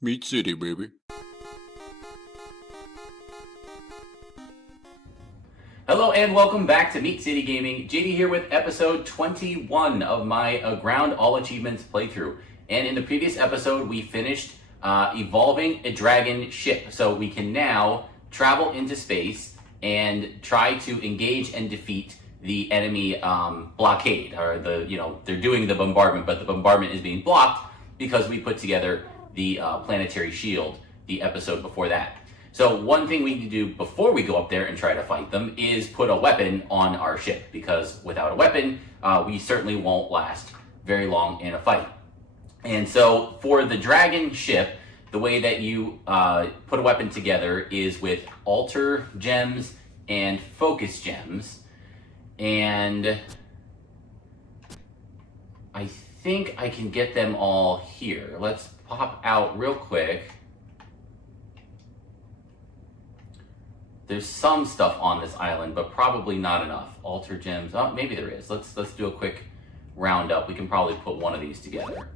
Meat City, baby. Hello and welcome back to Meat City Gaming. JD here with episode 21 of my Aground All Achievements playthrough. And in the previous episode, we finished evolving a dragon ship. So we can now travel into space and try to engage and defeat the enemy blockade. Or they're doing the bombardment, but the bombardment is being blocked because we put together the planetary shield the episode before that. So one thing we need to do before we go up there and try to fight them is put a weapon on our ship, because without a weapon, we certainly won't last very long in a fight. And so for the dragon ship, the way that you put a weapon together is with altar gems and focus gems. And I think I can get them all here. Let's pop out real quick. There's some stuff on this island, but probably not enough. Altar gems, oh, maybe there is. Let's do a quick roundup. We can probably put one of these together.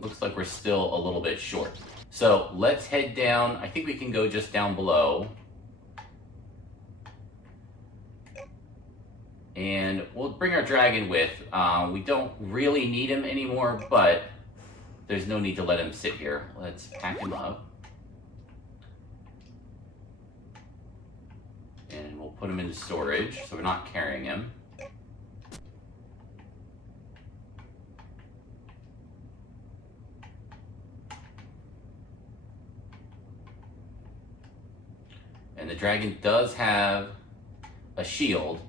Looks like we're still a little bit short. So let's head down. I think we can go just down below. And we'll bring our dragon with. We don't really need him anymore, but there's no need to let him sit here. Let's pack him up. And we'll put him into storage, so we're not carrying him. And the dragon does have a shield.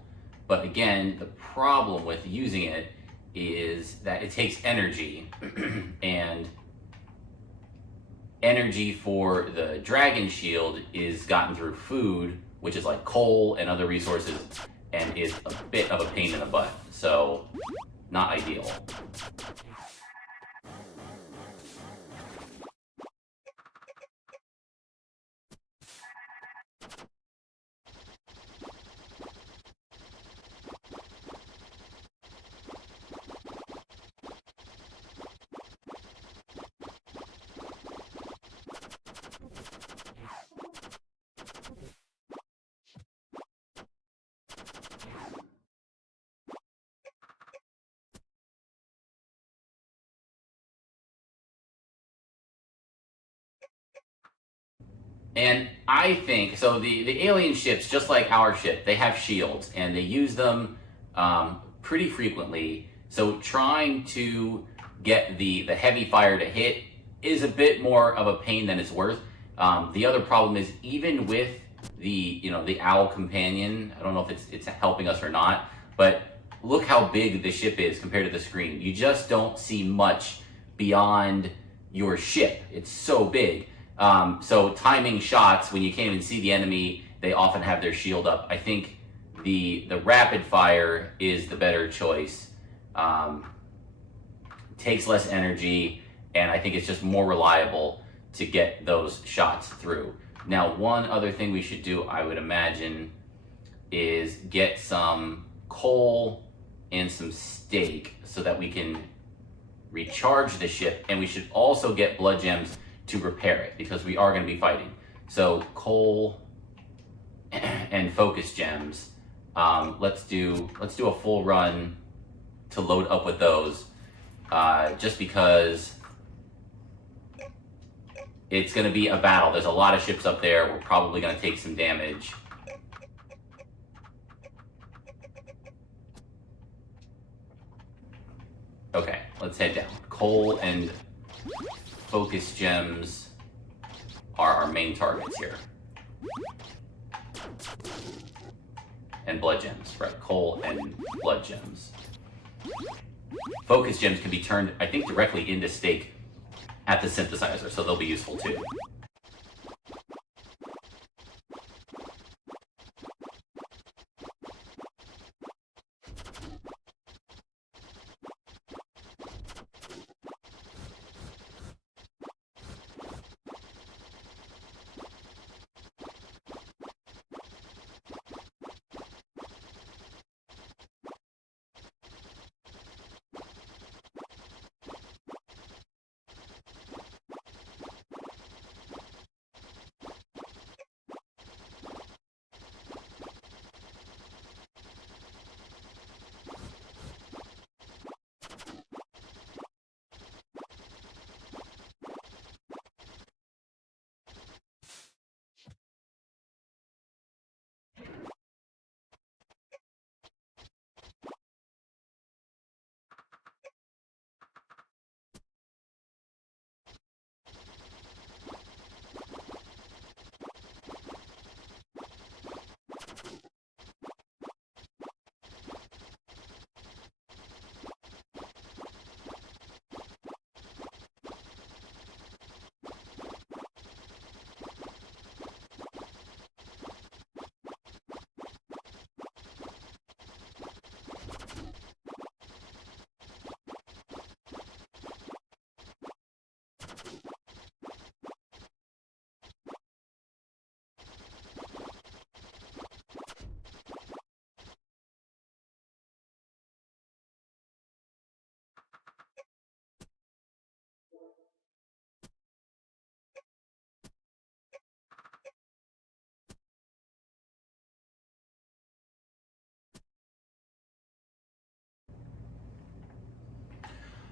But again, the problem with using it is that it takes energy, and energy for the dragon shield is gotten through food, which is like coal and other resources, and is a bit of a pain in the butt. So, not ideal. And I think, so the alien ships, just like our ship, they have shields, and they use them pretty frequently. So trying to get the heavy fire to hit is a bit more of a pain than it's worth. The other problem is, even with the owl companion, I don't know if it's helping us or not, but look how big the ship is compared to the screen. You just don't see much beyond your ship. It's so big. So timing shots when you can't even see the enemy, they often have their shield up. I think the rapid fire is the better choice. Takes less energy, and I think it's just more reliable to get those shots through. Now, one other thing we should do, I would imagine, is get some coal and some steak so that we can recharge the ship, and we should also get blood gems to repair it, because we are going to be fighting. So coal and focus gems. Let's do a full run to load up with those, just because it's going to be a battle. There's a lot of ships up there. We're probably going to take some damage. Okay, let's head down. Coal and focus gems are our main targets here. And blood gems, right? Coal and blood gems. Focus gems can be turned, I think, directly into steak at the synthesizer, so they'll be useful too.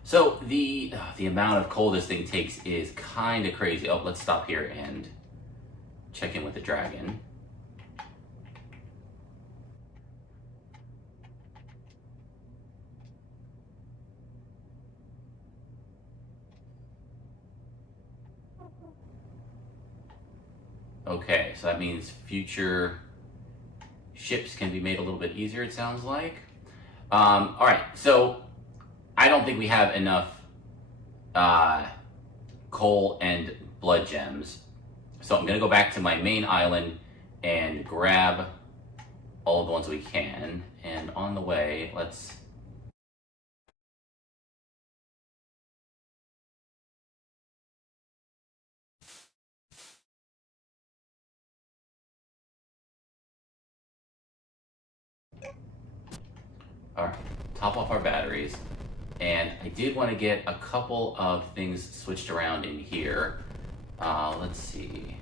So the amount of coal this thing takes is kind of crazy. Oh, let's stop here and check in with the dragon. Okay, so that means future ships can be made a little bit easier, it sounds like. All right, so I don't think we have enough coal and blood gems. So I'm gonna go back to my main island and grab all of the ones we can. And on the way, let's... All right, top off our batteries. And I did want to get a couple of things switched around in here. Let's see.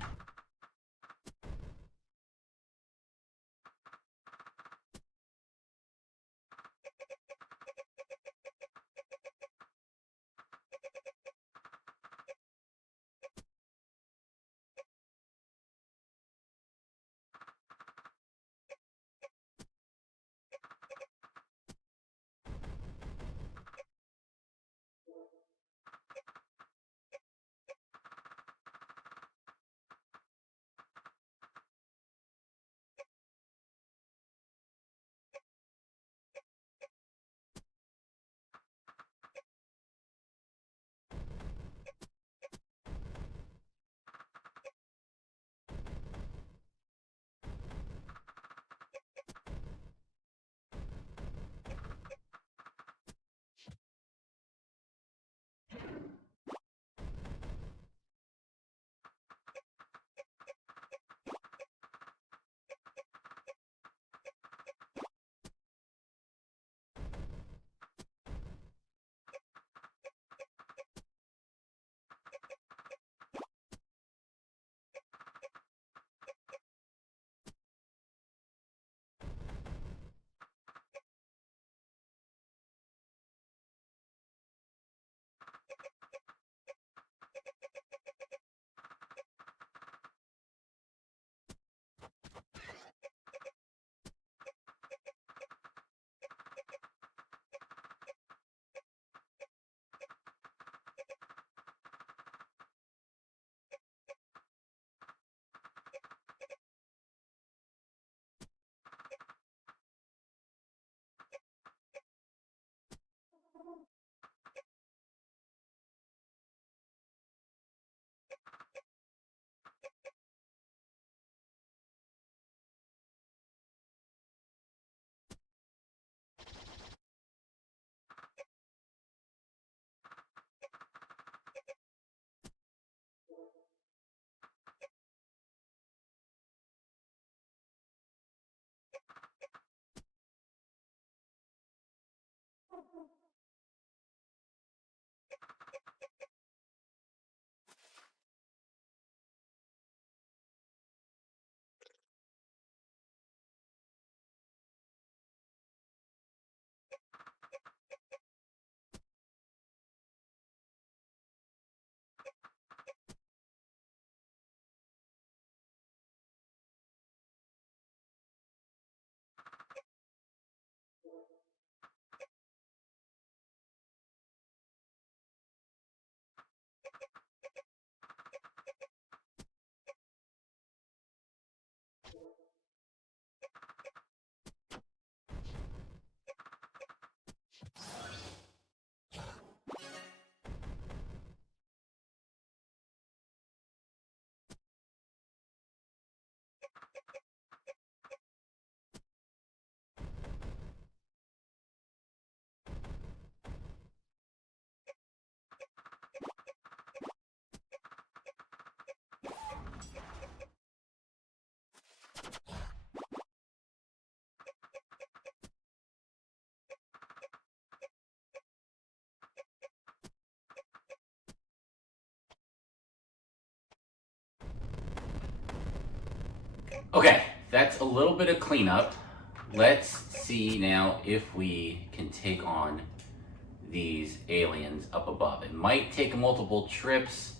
Okay, that's a little bit of cleanup. Let's see now if we can take on these aliens up above. It might take multiple trips.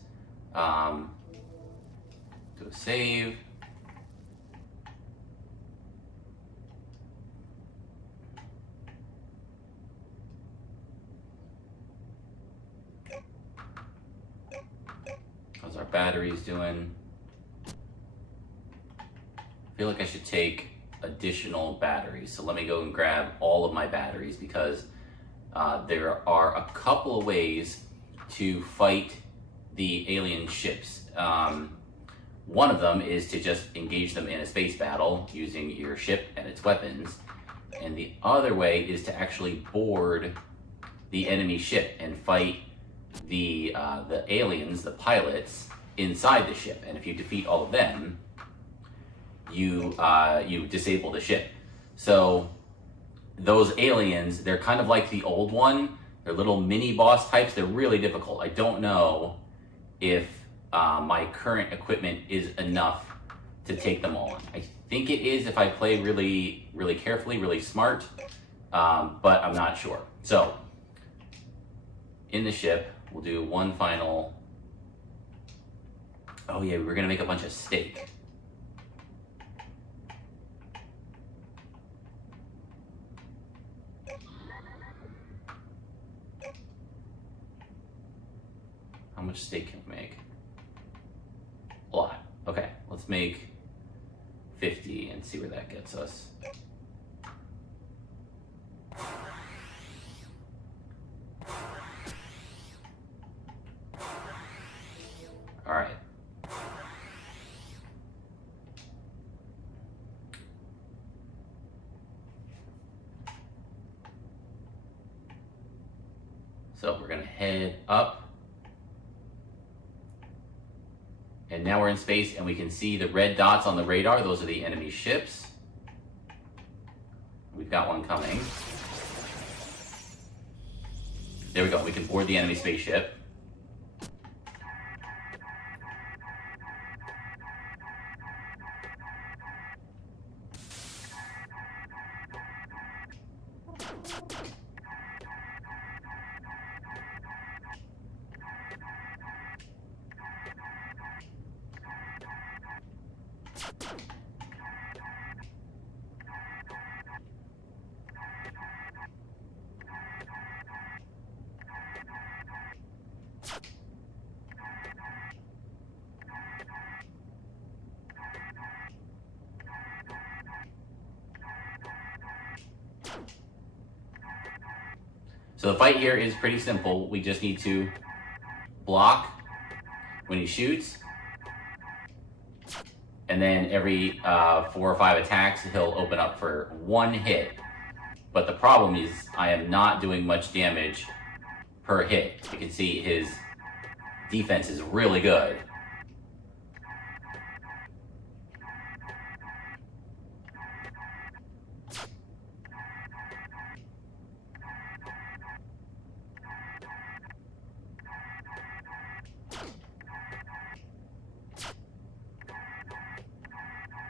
Do a save. How's our batteries doing? I feel like I should take additional batteries. So let me go and grab all of my batteries, because there are a couple of ways to fight the alien ships. One of them is to just engage them in a space battle using your ship and its weapons. And the other way is to actually board the enemy ship and fight the aliens, the pilots, inside the ship. And if you defeat all of them, you disable the ship. So those aliens, they're kind of like the old one. They're little mini boss types. They're really difficult. I don't know if my current equipment is enough to take them all on. I think it is if I play really, really carefully, really smart, but I'm not sure. So in the ship, we'll do one final. Oh yeah, we're gonna make a bunch of steak. How much steak can we make? A lot. Okay, let's make 50 and see where that gets us. All right. So we're gonna head up. And now we're in space and we can see the red dots on the radar. Those are the enemy ships. We've got one coming. There we go. We can board the enemy spaceship. So the fight here is pretty simple. We just need to block when he shoots, and then every 4 or 5 attacks, he'll open up for 1 hit. But the problem is I am not doing much damage per hit. You can see his defense is really good.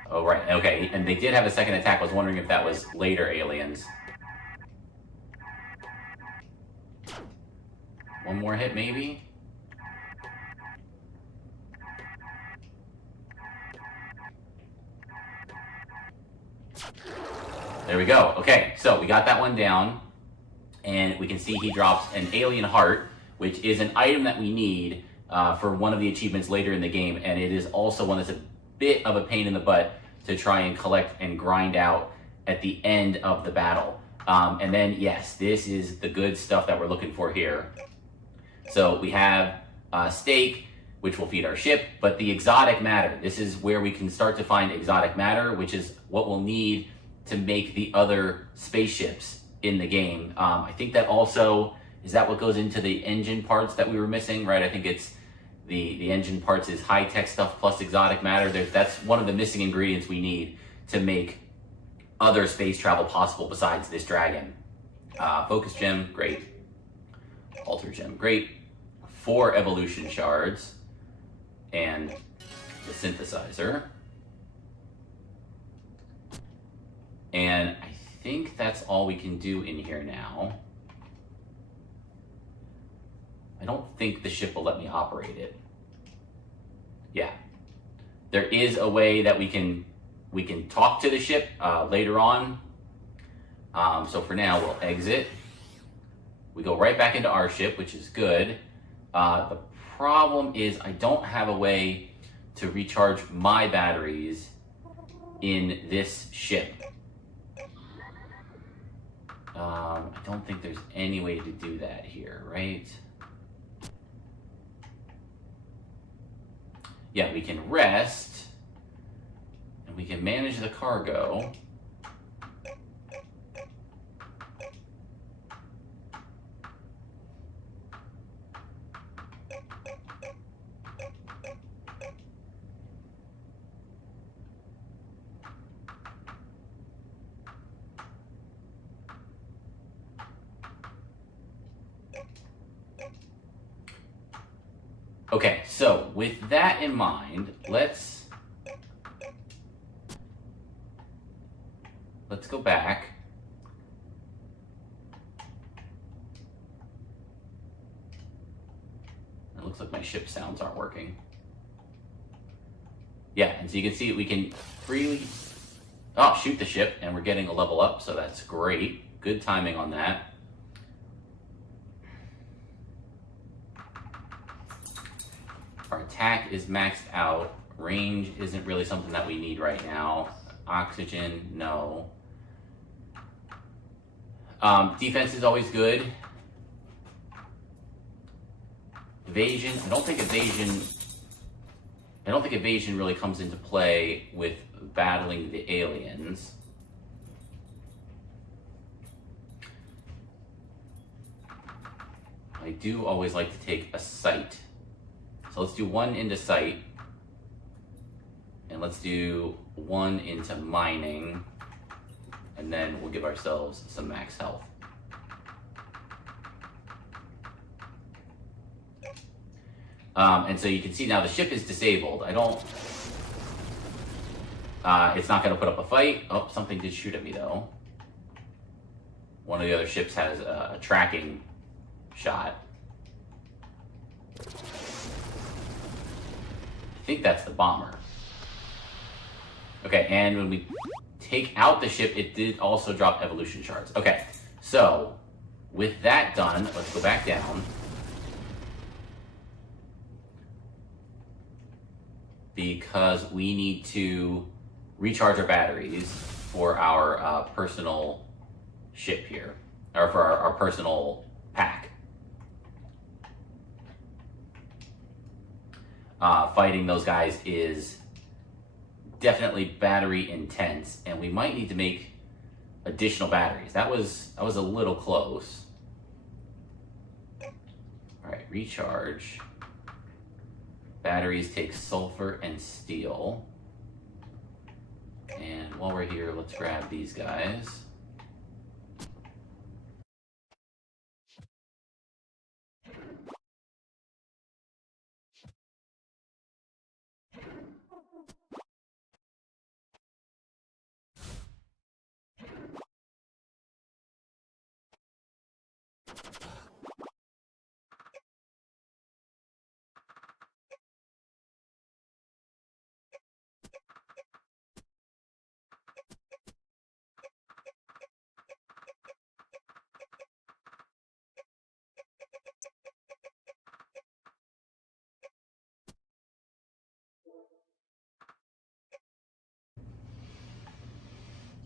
Oh, right. Okay. And they did have a second attack. I was wondering if that was later aliens. One more hit, maybe? There we go. Okay, so we got that one down. And we can see he drops an alien heart, which is an item that we need for one of the achievements later in the game. And it is also one that's a bit of a pain in the butt to try and collect and grind out at the end of the battle. And then, yes, this is the good stuff that we're looking for here. So we have steak, which will feed our ship, but the exotic matter, this is where we can start to find exotic matter, which is what we'll need to make the other spaceships in the game. I think that also, is that what goes into the engine parts that we were missing, right? I think it's the engine parts is high-tech stuff plus exotic matter. That's one of the missing ingredients we need to make other space travel possible besides this dragon. Focus gem, great. Alter gem, great. 4 evolution shards and the synthesizer. And I think that's all we can do in here now. don't think the ship will let me operate it. Yeah. There is a way that we can talk to the ship later on. So for now, we'll exit. We go right back into our ship, which is good. The problem is I don't have a way to recharge my batteries in this ship. I don't think there's any way to do that here, right? Yeah, we can rest, and we can manage the cargo. Okay, so with that in mind, let's go back. It looks like my ship sounds aren't working. Yeah, and so you can see we can freely shoot the ship, and we're getting a level up, so that's great. Good timing on that. Our attack is maxed out. Range isn't really something that we need right now. Oxygen, no. Defense is always good. Evasion, I don't think evasion really comes into play with battling the aliens. I do always like to take a sight. So let's do one into sight, and let's do one into mining, and then we'll give ourselves some max health. And so you can see now the ship is disabled. It's not gonna put up a fight. Oh, something did shoot at me though. One of the other ships has a tracking shot. I think that's the bomber. Okay, and when we take out the ship, it did also drop evolution shards. Okay, so with that done, let's go back down. Because we need to recharge our batteries for our personal ship here, or for our personal pack. Fighting those guys is definitely battery intense, and we might need to make additional batteries. That was a little close. All right, recharge. Batteries take sulfur and steel. And while we're here, let's grab these guys.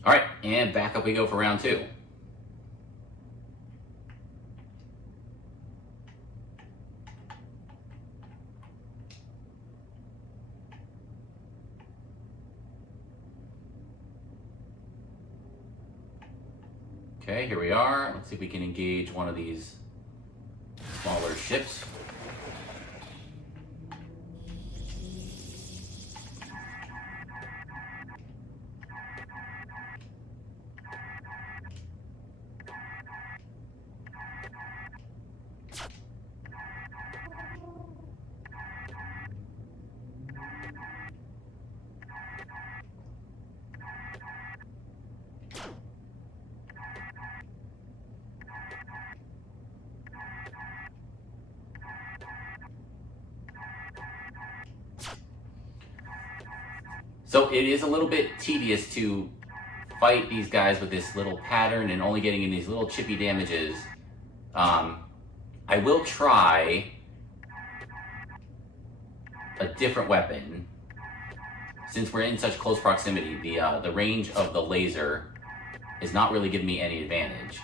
All right, and back up we go for round two. Okay, here we are. Let's see if we can engage one of these smaller ships. So it is a little bit tedious to fight these guys with this little pattern and only getting in these little chippy damages. I will try a different weapon. Since we're in such close proximity, the range of the laser is not really giving me any advantage.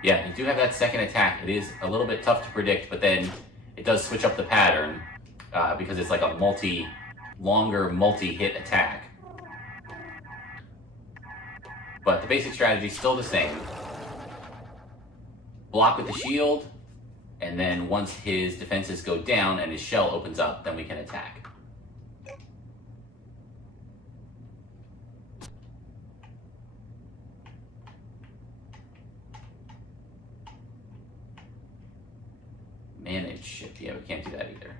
Yeah, you do have that second attack. It is a little bit tough to predict, but then it does switch up the pattern because it's like a longer multi-hit attack. But the basic strategy is still the same. Block with the shield, and then once his defenses go down and his shell opens up, then we can attack. Manage ship. Yeah, we can't do that either.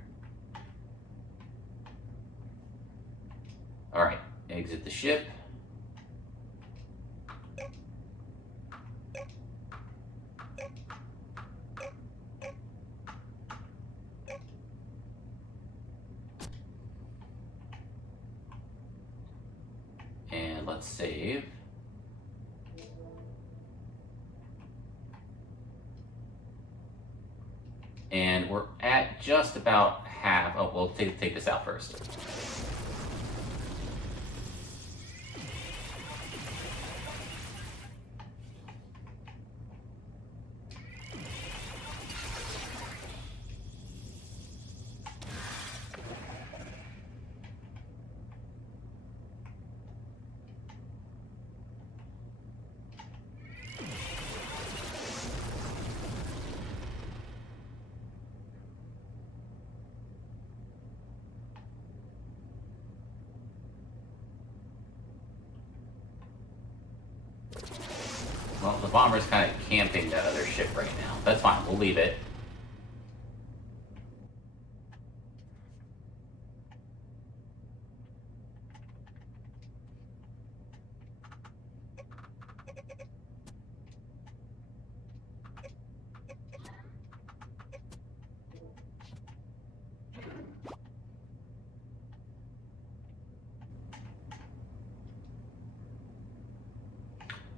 All right, exit the ship. And let's save. And we're at just about half. Oh, we'll take this out first. Well, the bomber's kind of camping that other ship right now. That's fine, we'll leave it.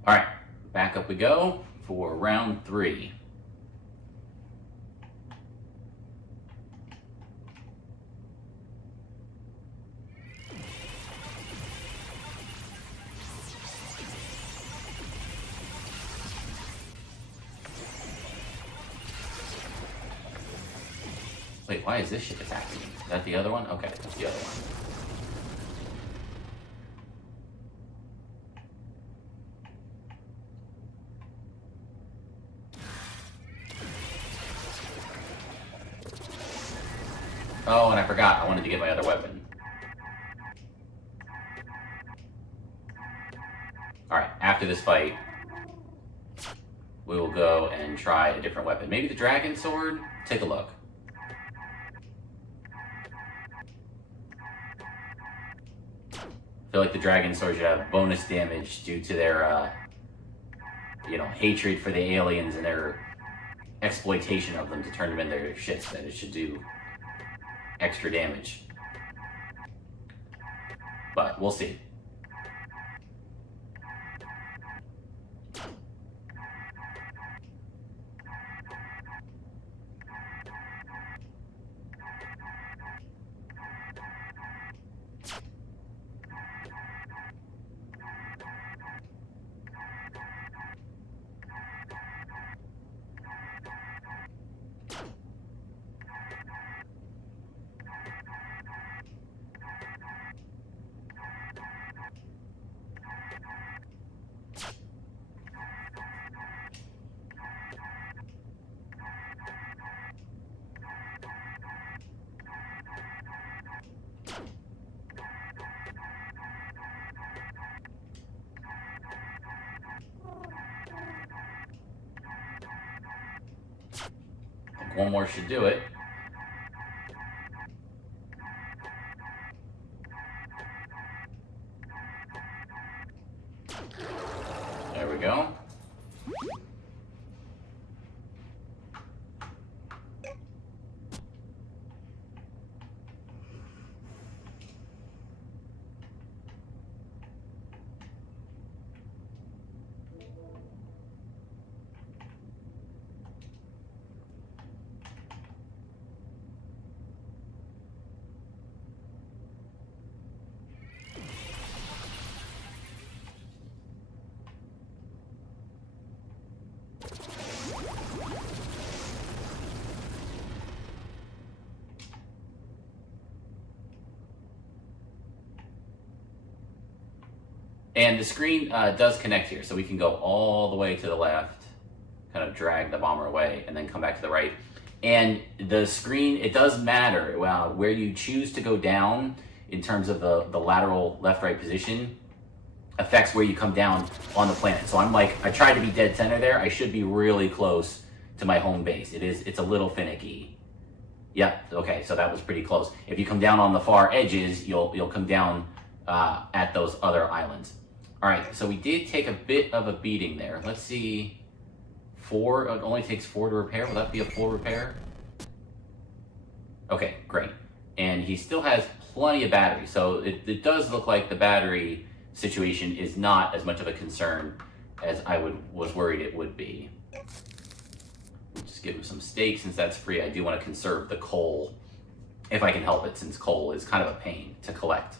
All right, back up we go for round 3. Wait, why is this ship attacking me? Is that the other one? Okay, that's the other one. Oh, and I forgot. I wanted to get my other weapon. Alright, after this fight, we will go and try a different weapon. Maybe the dragon sword? Take a look. I feel like the dragon sword should have bonus damage due to their, hatred for the aliens and their exploitation of them to turn them into their ships, that it should do extra damage. But we'll see. one more should do it. There we go. And the screen does connect here, so we can go all the way to the left, kind of drag the bomber away, and then come back to the right. And the screen, it does matter where you choose to go down in terms of the lateral left-right position affects where you come down on the planet. So I'm like, I tried to be dead center there. I should be really close to my home base. It's a little finicky. Yep, okay, so that was pretty close. If you come down on the far edges, you'll come down at those other islands. All right, so we did take a bit of a beating there. Let's see, 4, it only takes 4 to repair. Will that be a full repair? Okay, great. And he still has plenty of battery, so it does look like the battery situation is not as much of a concern as I was worried it would be. Just give him some steak since that's free. I do want to conserve the coal if I can help it, since coal is kind of a pain to collect.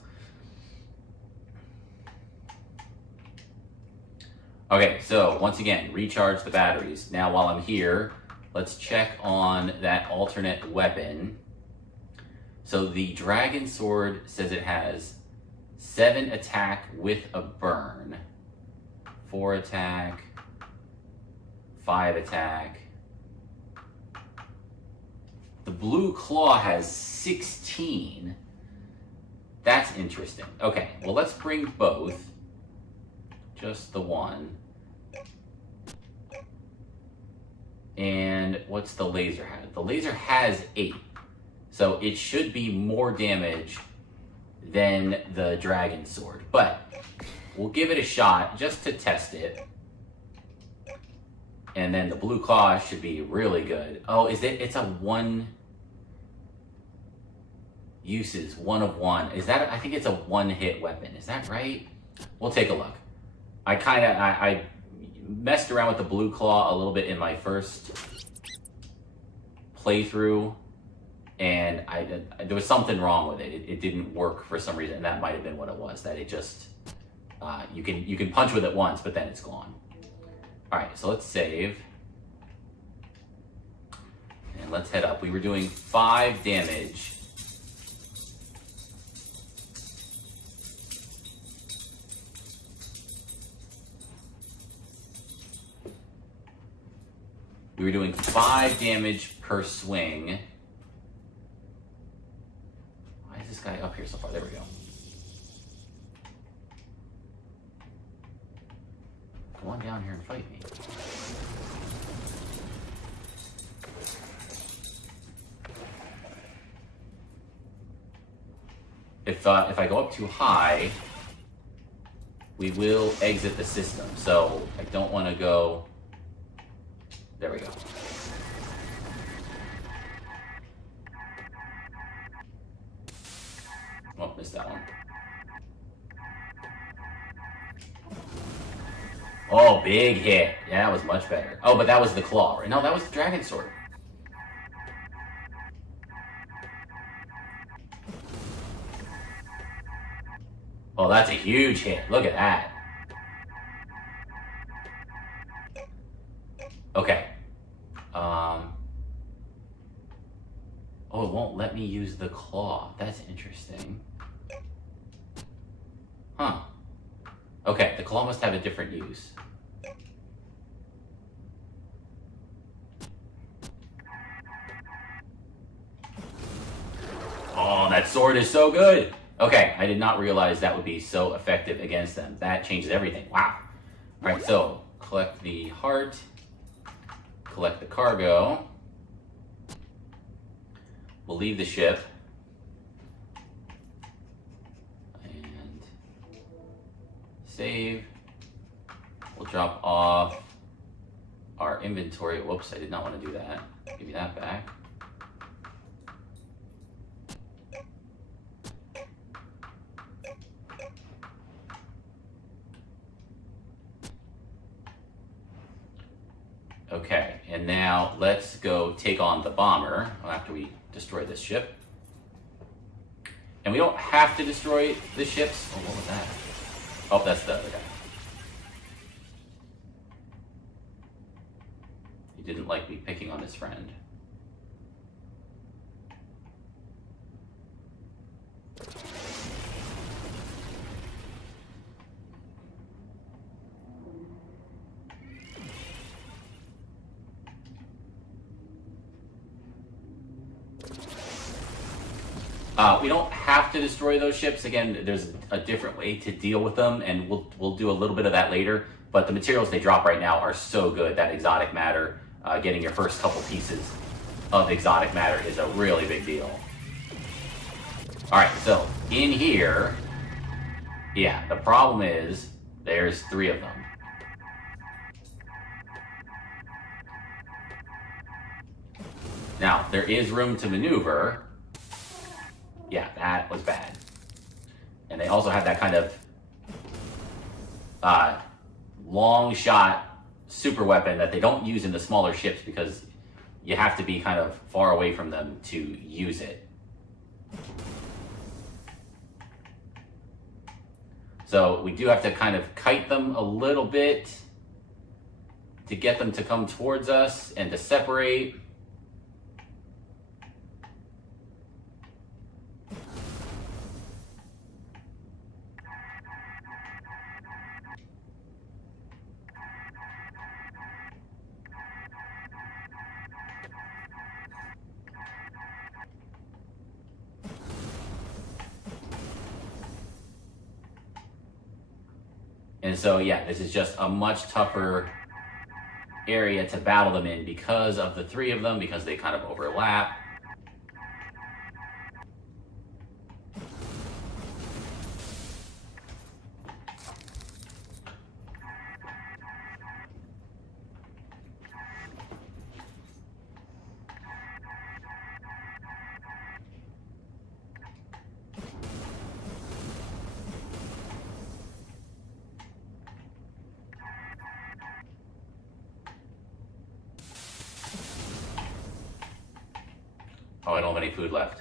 Okay, so once again, recharge the batteries. Now while I'm here, let's check on that alternate weapon. So the dragon sword says it has 7 attack with a burn, 4 attack, 5 attack. The blue claw has 16. That's interesting. Okay, well let's bring both. Just the one. And what's the laser have? The laser has 8. So it should be more damage than the dragon sword. But we'll give it a shot just to test it. And then the blue claw should be really good. Oh, it's a 1 uses, 1 of 1. Is that, I think it's a 1-hit weapon. Is that right? We'll take a look. I messed around with the blue claw a little bit in my first playthrough, and there was something wrong with it. It didn't work for some reason, and that might have been what it was. That it just you can punch with it once, but then it's gone. All right, so let's save, and let's head up. We were doing 5 damage. We were doing 5 damage per swing. Why is this guy up here so far? There we go. Come on down here and fight me. If I go up too high, we will exit the system. So I don't want to go. There we go. Oh, missed that one. Oh, big hit. Yeah, that was much better. Oh, but that was the claw, right? No, that was the dragon sword. Oh, that's a huge hit. Look at that. Okay. Oh, it won't let me use the claw. That's interesting. Huh. Okay, the claw must have a different use. Oh, that sword is so good. Okay, I did not realize that would be so effective against them. That changes everything. Wow. All right, so collect the heart. Collect the cargo. We'll leave the ship. And save. We'll drop off our inventory. Whoops, I did not want to do that. Give me that back. Okay, and now let's go take on the bomber after we destroy this ship. And we don't have to destroy the ships. Oh, what was that? Oh, that's the other guy. He didn't like me picking on his friend. We don't have to destroy those ships. Again, there's a different way to deal with them, and we'll do a little bit of that later. But the materials they drop right now are so good. That exotic matter, getting your first couple pieces of exotic matter is a really big deal. All right, so in here, yeah, the problem is there's 3 of them. Now, there is room to maneuver. Yeah, that was bad. And they also have that kind of long shot super weapon that they don't use in the smaller ships because you have to be kind of far away from them to use it. So we do have to kind of kite them a little bit to get them to come towards us and to separate. And so, yeah, this is just a much tougher area to battle them in because of the 3 of them, because they kind of overlap. Oh, I don't have any food left.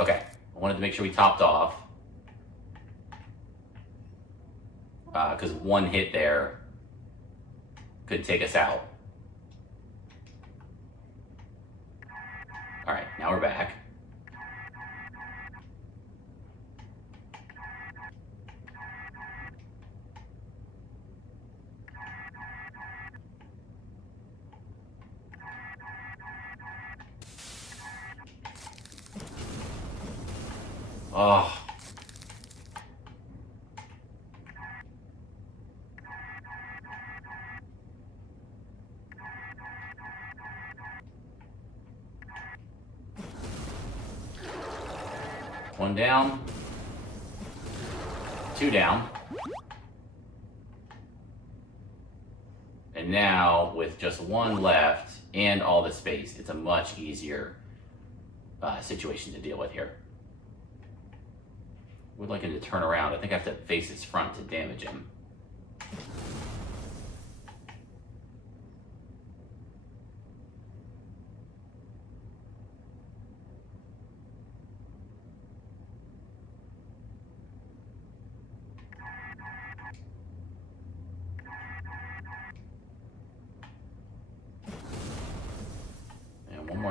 Okay, I wanted to make sure we topped off. Because one hit there could take us out. All right, now we're back. Oh. One down. 2 down. And now, with just 1 left and all the space, it's a much easier situation to deal with here. Would like him to turn around. I think I have to face his front to damage him.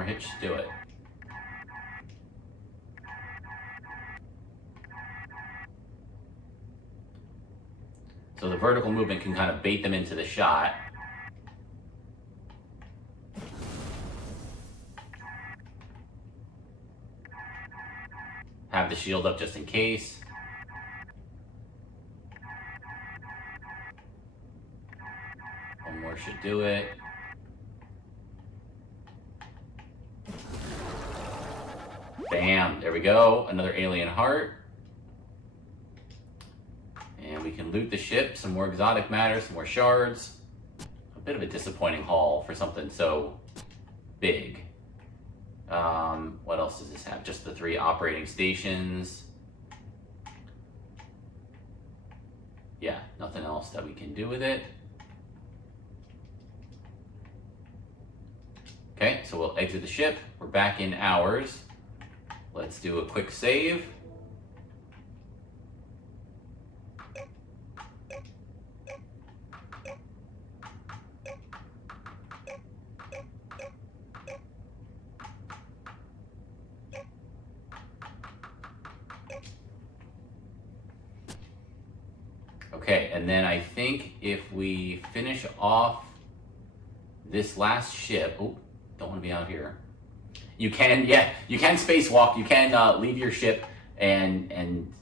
hits should do it. So the vertical movement can kind of bait them into the shot. Have the shield up just in case. One more should do it. Bam, there we go. Another alien heart. And we can loot the ship, some more exotic matter, some more shards. A bit of a disappointing haul for something so big. What else does this have? Just the 3 operating stations. Yeah, nothing else that we can do with it. Okay, so we'll exit the ship. We're back in ours. Let's do a quick save. Okay, and then I think if we finish off this last ship, oh, don't want to be out here. You can, yeah, you can spacewalk. You can leave your ship and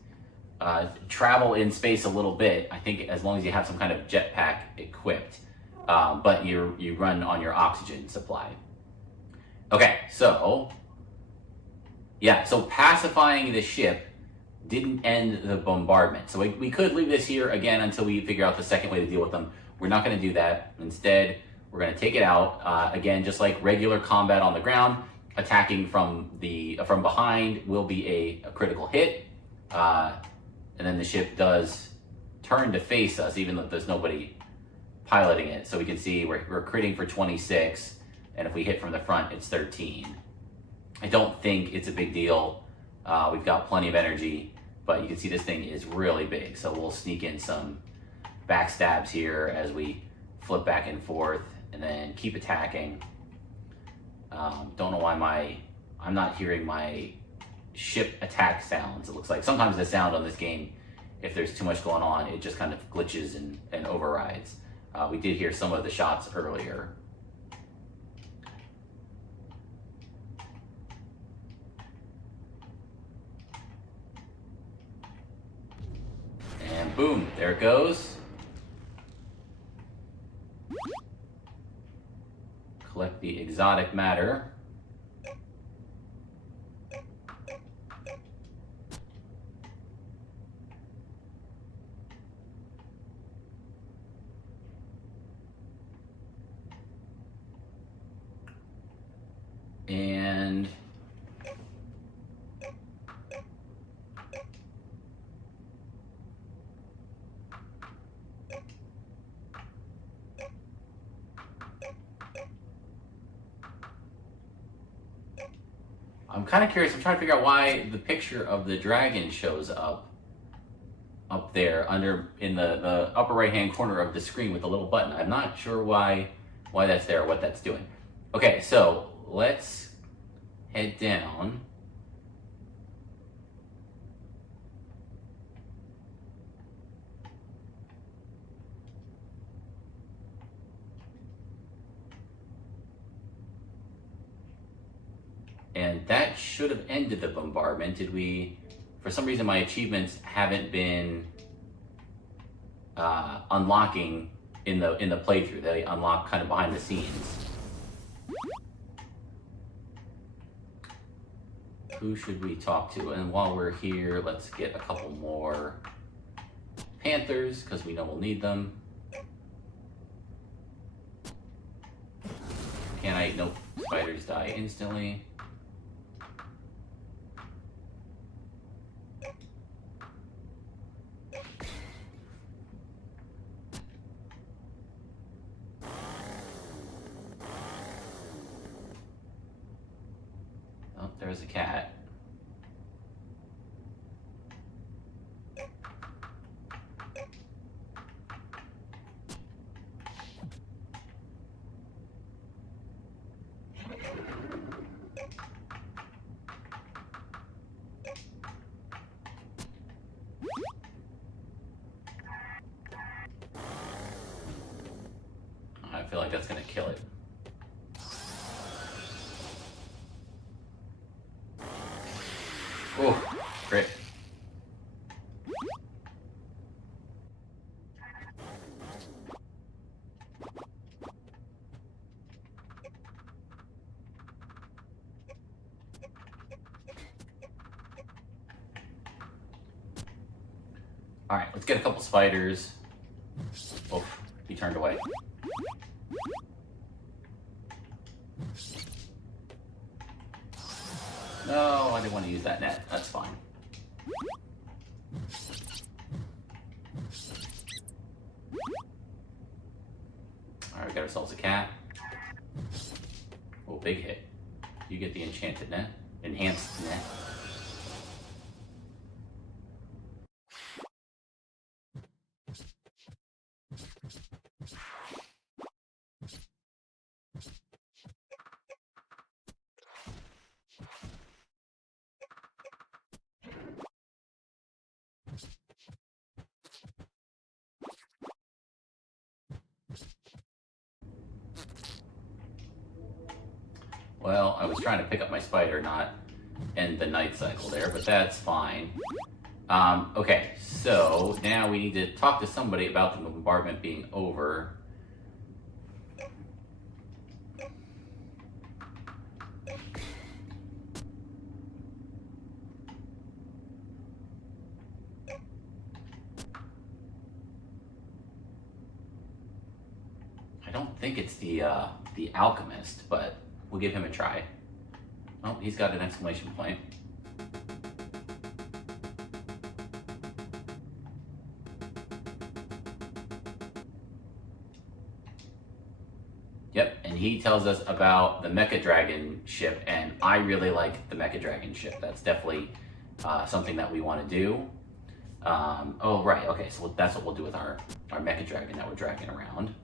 travel in space a little bit. I think as long as you have some kind of jetpack equipped, but you run on your oxygen supply. Okay, so yeah, so pacifying the ship didn't end the bombardment. So we could leave this here again until we figure out the second way to deal with them. We're not going to do that. Instead, we're going to take it out. Again, just like regular combat on the ground, attacking from behind will be a critical hit. And then the ship does turn to face us, even though there's nobody piloting it. So we can see we're critting for 26, and if we hit from the front, it's 13. I don't think it's a big deal. We've got plenty of energy, but you can see this thing is really big. So we'll sneak in some backstabs here as we flip back and forth, and then keep attacking. Don't know why I'm not hearing my ship attack sounds. It looks like sometimes the sound on this game, if there's too much going on, it just kind of glitches and overrides. We did hear some of the shots earlier. And boom, there it goes. Collect the exotic matter. And I'm kind of curious. I'm trying to figure out why the picture of the dragon shows up there in the upper right hand corner of the screen with a little button. I'm not sure why that's there or what that's doing. Okay, so let's head down. And that should have ended the bombardment. Did we, for some reason my achievements haven't been unlocking in the playthrough. They unlock kind of behind the scenes. Who should we talk to? And while we're here, let's get a couple more panthers, because we know we'll need them. Nope, spiders die instantly. Oh, there's a cat. feel like that's gonna kill it. Oh, crit. All right, let's get a couple spiders. Oh, he turned away. No, I didn't want to use that net. That's fine. All right, we got ourselves a cat. Oh, big hit. You get the enchanted net. Enhanced net. Well, I was trying to pick up my spider, not end the night cycle there, but that's fine. Okay, so now we need to talk to somebody about the bombardment being over. I don't think it's the alchemist, but we'll give him a try. Oh, he's got an exclamation point. Yep, and he tells us about the Mecha Dragon ship, and I really like the Mecha Dragon ship. That's definitely something that we want to do. Oh, right, okay, so that's what we'll do with our Mecha Dragon that we're dragging around.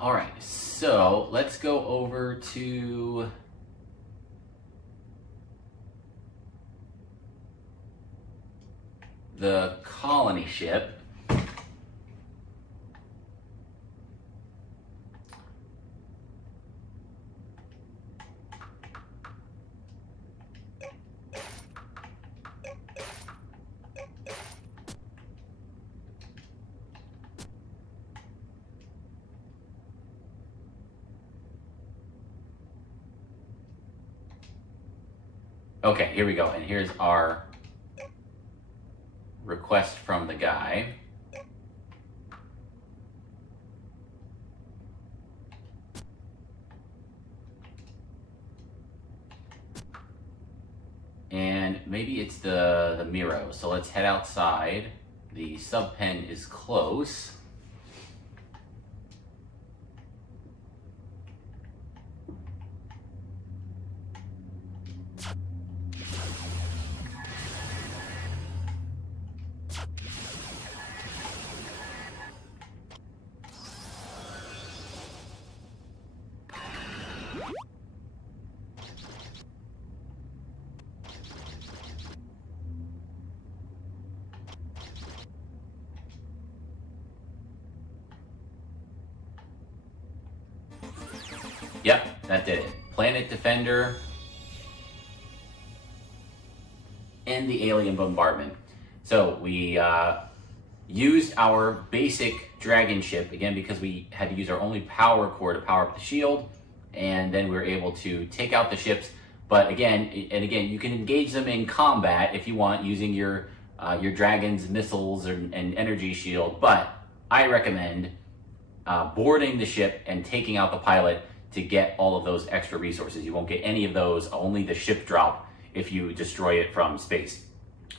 All right, so let's go over to the colony ship. Okay, here we go, and here's our request from the guy. And maybe it's the Miro, so let's head outside. The sub pen is close. Yep, that did it. Planet Defender and the alien bombardment. So we used our basic dragon ship, again, because we had to use our only power core to power up the shield, and then we were able to take out the ships. But again, you can engage them in combat if you want, using your your dragon's missiles and energy shield, but I recommend boarding the ship and taking out the pilot to get all of those extra resources. You won't get any of those, only the ship drop if you destroy it from space.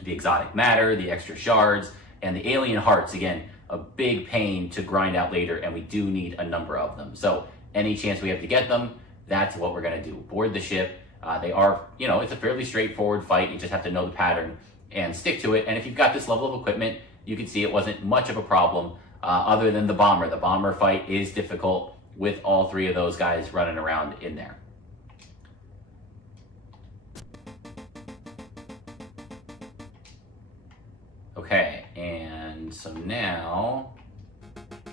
The exotic matter, the extra shards, and the alien hearts, again, a big pain to grind out later, and we do need a number of them. So any chance we have to get them, that's what we're gonna do. Board the ship. They are, it's a fairly straightforward fight. You just have to know the pattern and stick to it. And if you've got this level of equipment, you can see it wasn't much of a problem other than the bomber. The bomber fight is difficult with all three of those guys running around in there. Okay, and so now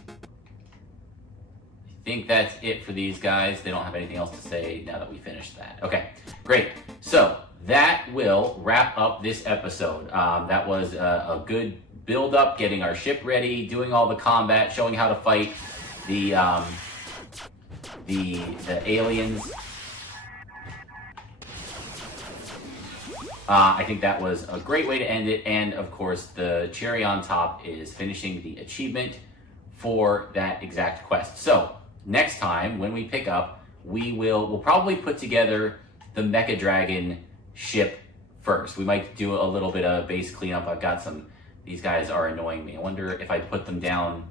I think that's it for these guys. They don't have anything else to say now that we finished that. Okay, great. So that will wrap up this episode. That was a good build up, getting our ship ready, doing all the combat, showing how to fight the aliens. I think that was a great way to end it, and of course the cherry on top is finishing the achievement for that exact quest. So next time when we pick up, we'll probably put together the Mecha Dragon ship first. We might do a little bit of base cleanup. I've got these guys are annoying me. I wonder if I put them down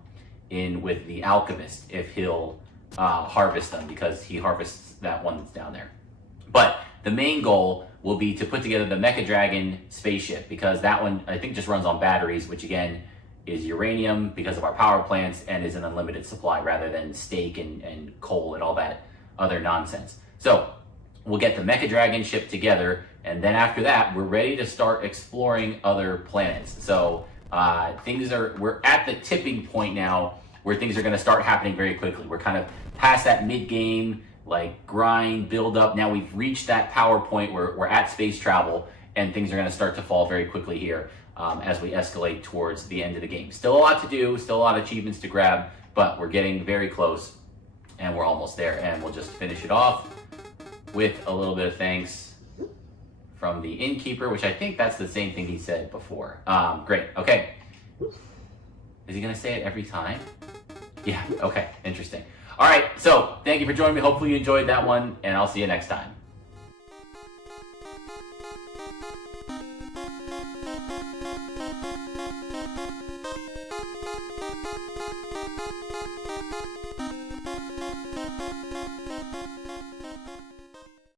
in with the alchemist, if he'll harvest them, because he harvests that one that's down there. But the main goal will be to put together the Mecha Dragon spaceship, because that one I think just runs on batteries, which again is uranium because of our power plants and is an unlimited supply rather than steak and coal and all that other nonsense. So we'll get the Mecha Dragon ship together, and then after that we're ready to start exploring other planets. So we're at the tipping point now where things are going to start happening very quickly. We're kind of past that mid-game grind, build up. Now we've reached that power point where we're at space travel, and things are going to start to fall very quickly here as we escalate towards the end of the game. Still a lot to do, still a lot of achievements to grab, but we're getting very close, and we're almost there. And we'll just finish it off with a little bit of thanks from the innkeeper, which I think that's the same thing he said before. Great, okay. Is he going to say it every time? Yeah, okay, interesting. All right, so thank you for joining me. Hopefully you enjoyed that one, and I'll see you next time.